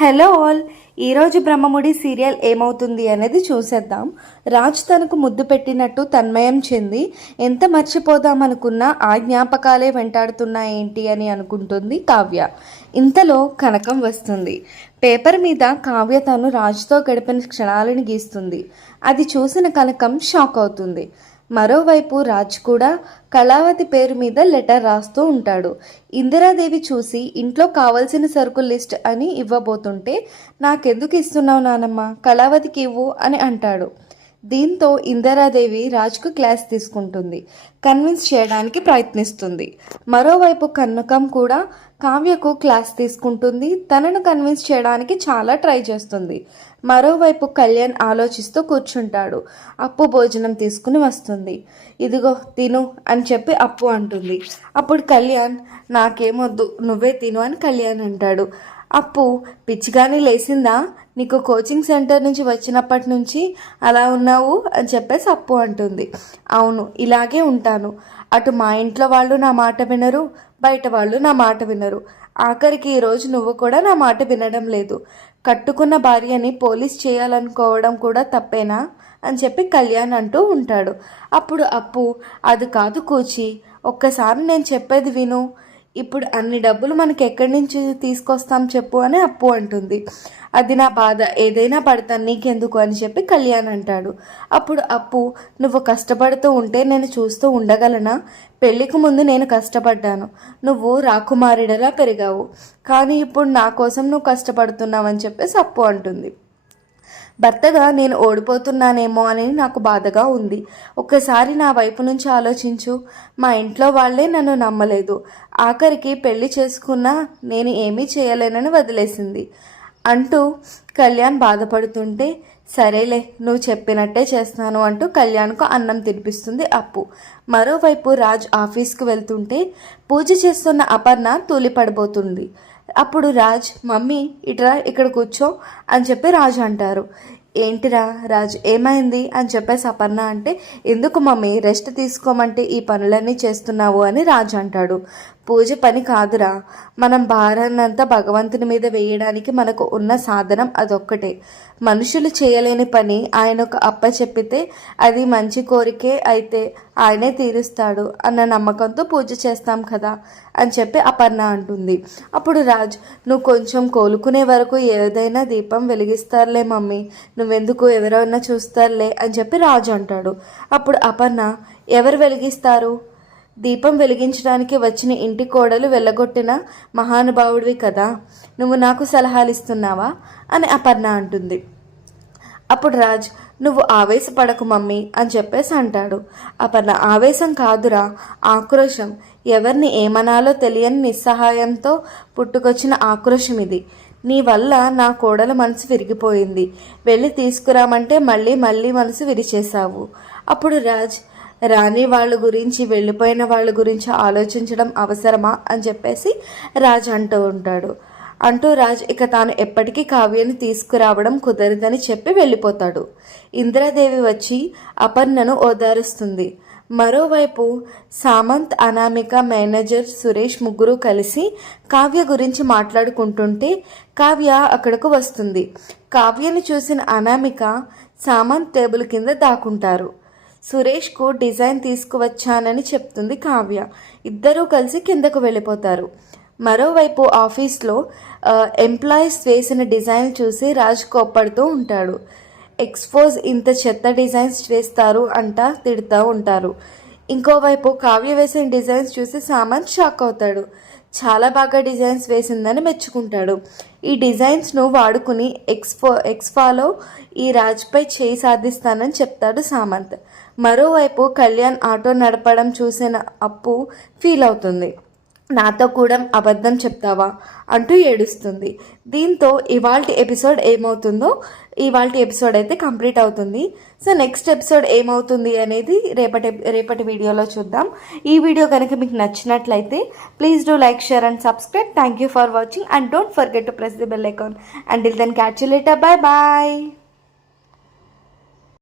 Hello all, ఈరోజు Brahmamudi serial ఏమవుతుంది అనేది చూసేద్దాం. రాజ్ తనకు ముద్దు పెట్టినట్టు తన్మయం చెంది ఎంత మర్చిపోదామనుకున్నా ఆ జ్ఞాపకాలే వెంటాడుతున్నాయేంటి అని అనుకుంటుంది కావ్య. ఇంతలో కనకం వస్తుంది. పేపర్ మీద కావ్య తాను రాజుతో గడిపిన క్షణాలను గీస్తుంది. అది చూసిన కనకం షాక్ అవుతుంది. మరోవైపు రాజ్ కూడా కళావతి పేరు మీద లెటర్ రాస్తూ ఉంటాడు. ఇందిరాదేవి చూసి ఇంట్లో కావలసిన సరుకుల లిస్ట్ అని ఇవ్వబోతుంటే, నాకెందుకు ఇస్తున్నావు నానమ్మ, కళావతికి ఇవ్వు అని అంటాడు. దీంతో ఇందిరాదేవి రాజ్కు క్లాస్ తీసుకుంటుంది, కన్విన్స్ చేయడానికి ప్రయత్నిస్తుంది. మరోవైపు కనకం కూడా కావ్యకు క్లాస్ తీసుకుంటుంది, తనను కన్విన్స్ చేయడానికి చాలా ట్రై చేస్తుంది. మరోవైపు కళ్యాణ్ ఆలోచిస్తూ కూర్చుంటాడు. అప్పు భోజనం తీసుకుని వస్తుంది. ఇదిగో తిను అని చెప్పి అప్పు అంటుంది. అప్పుడు కళ్యాణ్, నాకేమొద్దు నువ్వే తిను అని కళ్యాణ్ అంటాడు. అప్పు, పిచ్చిగానే లేసిందా, నీకు కోచింగ్ సెంటర్ నుంచి వచ్చినప్పటి నుంచి అలా ఉన్నావు అని చెప్పేసి అప్పు అంటుంది. అవును, ఇలాగే ఉంటాను. అటు మా ఇంట్లో వాళ్ళు నా మాట వినరు, బయట వాళ్ళు నా మాట వినరు. ఆఖరికి ఈరోజు నువ్వు కూడా నా మాట వినడం లేదు. కట్టుకున్న భార్యని పోలీస్ చేయాలనుకోవడం కూడా తప్పేనా అని చెప్పి కళ్యాణ్ అంటూ ఉంటాడు. అప్పుడు అప్పు, అది కాదు కూచి, ఒక్కసారి నేను చెప్పేది విను. ఇప్పుడు అన్ని డబ్బులు మనకి ఎక్కడి నుంచి తీసుకొస్తాం చెప్పు అని అప్పు అంటుంది. అది నా బాధ, ఏదైనా పడతాను, నీకెందుకు అని చెప్పి కళ్యాణ్ అంటాడు. అప్పుడు అప్పు, నువ్వు కష్టపడుతూ ఉంటే నేను చూస్తూ ఉండగలనా? పెళ్లికి ముందు నేను కష్టపడ్డాను, నువ్వు రాకుమారుడిలా పెరిగావు, కానీ ఇప్పుడు నా కోసం నువ్వు కష్టపడుతున్నావు అని చెప్పేసి అప్పు అంటుంది. భర్తగా నేను ఓడిపోతున్నానేమో అని నాకు బాధగా ఉంది. ఒక్కసారి నా వైపు నుంచి ఆలోచించు. మా ఇంట్లో వాళ్ళే నన్ను నమ్మలేదు. ఆఖరికి పెళ్లి చేసుకున్నా నేను ఏమీ చేయలేనని వదిలేసింది అంటూ కళ్యాణ్ బాధపడుతుంటే, సరేలే నువ్వు చెప్పినట్టే చేస్తాను అంటూ కళ్యాణ్కు అన్నం తినిపిస్తుంది అప్పు. మరోవైపు రాజ్ ఆఫీస్కు వెళ్తుంటే పూజ చేస్తున్న అపర్ణ తూలిపడిపోతుంది. అప్పుడు రాజ్, మమ్మీ ఇట్రా, ఇక్కడ కూర్చో అని చెప్పి రాజ్ అంటారు. ఏంటిరా రాజ్, ఏమైంది అని చెప్పేసి అపర్ణ అంటే, ఎందుకు మమ్మీ రెస్ట్ తీసుకోమంటే ఈ పనులన్నీ చేస్తున్నావు అని రాజ్ అంటాడు. పూజ పని కాదురా, మనం భారాన్నంతా భగవంతుని మీద వేయడానికి మనకు ఉన్న సాధనం అదొక్కటే. మనుషులు చేయలేని పని ఆయనకు అప్పచెప్పితే అది మంచి కోరికే అయితే ఆయనే తీరుస్తాడు అన్న నమ్మకంతో పూజ చేస్తాం కదా అని చెప్పి అపర్ణ అంటుంది. అప్పుడు రాజ్, నువ్వు కొంచెం కోలుకునే వరకు ఏదైనా దీపం వెలిగిస్తారులే మమ్మీ, నువ్వెందుకు, ఎవరైనా చూస్తారులే అని చెప్పి రాజు అంటాడు. అప్పుడు అపర్ణ, ఎవరు వెలిగిస్తారు? దీపం వెలిగించడానికి వచ్చిన ఇంటి కోడలు వెళ్ళగొట్టిన మహానుభావుడివి కదా, నువ్వు నాకు సలహాలు ఇస్తున్నావా అని అపర్ణ అంటుంది. అప్పుడు రాజ్, నువ్వు ఆవేశపడకు మమ్మీ అని చెప్పేసి అంటాడు. అపర్ణ, ఆవేశం కాదురా, ఆక్రోశం. ఎవరిని ఏమనాలో తెలియని నిస్సహాయంతో పుట్టుకొచ్చిన ఆక్రోశం ఇది. నీ వల్ల నా కోడల మనసు విరిగిపోయింది. వెళ్ళి తీసుకురామంటే మళ్ళీ మనసు విరిచేశావు. అప్పుడు రాజ్, రాని వాళ్ళ గురించి, వెళ్ళిపోయిన వాళ్ళ గురించి ఆలోచించడం అవసరమా అని చెప్పేసి రాజ్ అంటూ ఉంటాడు. రాజ్ ఇక తాను ఎప్పటికీ కావ్యని తీసుకురావడం కుదరదని చెప్పి వెళ్ళిపోతాడు. ఇందిరాదేవి వచ్చి అపర్ణను ఓదారుస్తుంది. మరోవైపు సామంత్, అనామిక, మేనేజర్ సురేష్ ముగ్గురు కలిసి కావ్య గురించి మాట్లాడుకుంటుంటే కావ్య అక్కడకు వస్తుంది. కావ్యని చూసిన అనామిక సామంత్ టేబుల్ కింద దాక్కుంటారు. సురేష్కు డిజైన్ తీసుకువచ్చానని చెప్తుంది కావ్య. ఇద్దరూ కలిసి కిందకు వెళ్ళిపోతారు. మరోవైపు ఆఫీస్లో ఎంప్లాయీస్ వేసిన డిజైన్ చూసి రాజ్ కోప్పడుతూ ఉంటాడు. ఎక్స్పోజ్, ఇంత చెత్త డిజైన్స్ వేస్తారు అంట తిడుతూ ఉంటారు. ఇంకోవైపు కావ్య వేసిన డిజైన్స్ చూసి సామంత్ షాక్ అవుతాడు. చాలా బాగా డిజైన్స్ వేసిందని మెచ్చుకుంటాడు. ఈ డిజైన్స్ను వాడుకుని ఎక్స్పాలో ఈ రాజ్పై చేయి సాధిస్తానని చెప్తాడు సామంత్. మరోవైపు కళ్యాణ్ ఆటో నడపడం చూసిన అప్పు ఫీల్ అవుతుంది. నాతో కూడా అబద్ధం చెప్తావా అంటూ ఏడుస్తుంది. దీంతో ఇవాల్టి ఎపిసోడ్ ఏమవుతుందో, ఇవాల్టి ఎపిసోడ్ అయితే కంప్లీట్ అవుతుంది. సో నెక్స్ట్ ఎపిసోడ్ ఏమవుతుంది అనేది రేపటి వీడియోలో చూద్దాం. ఈ వీడియో కనుక మీకు నచ్చినట్లయితే please do like, share and subscribe. Thank you for watching and don't forget to press the bell icon. Until then, catch you later. Bye bye.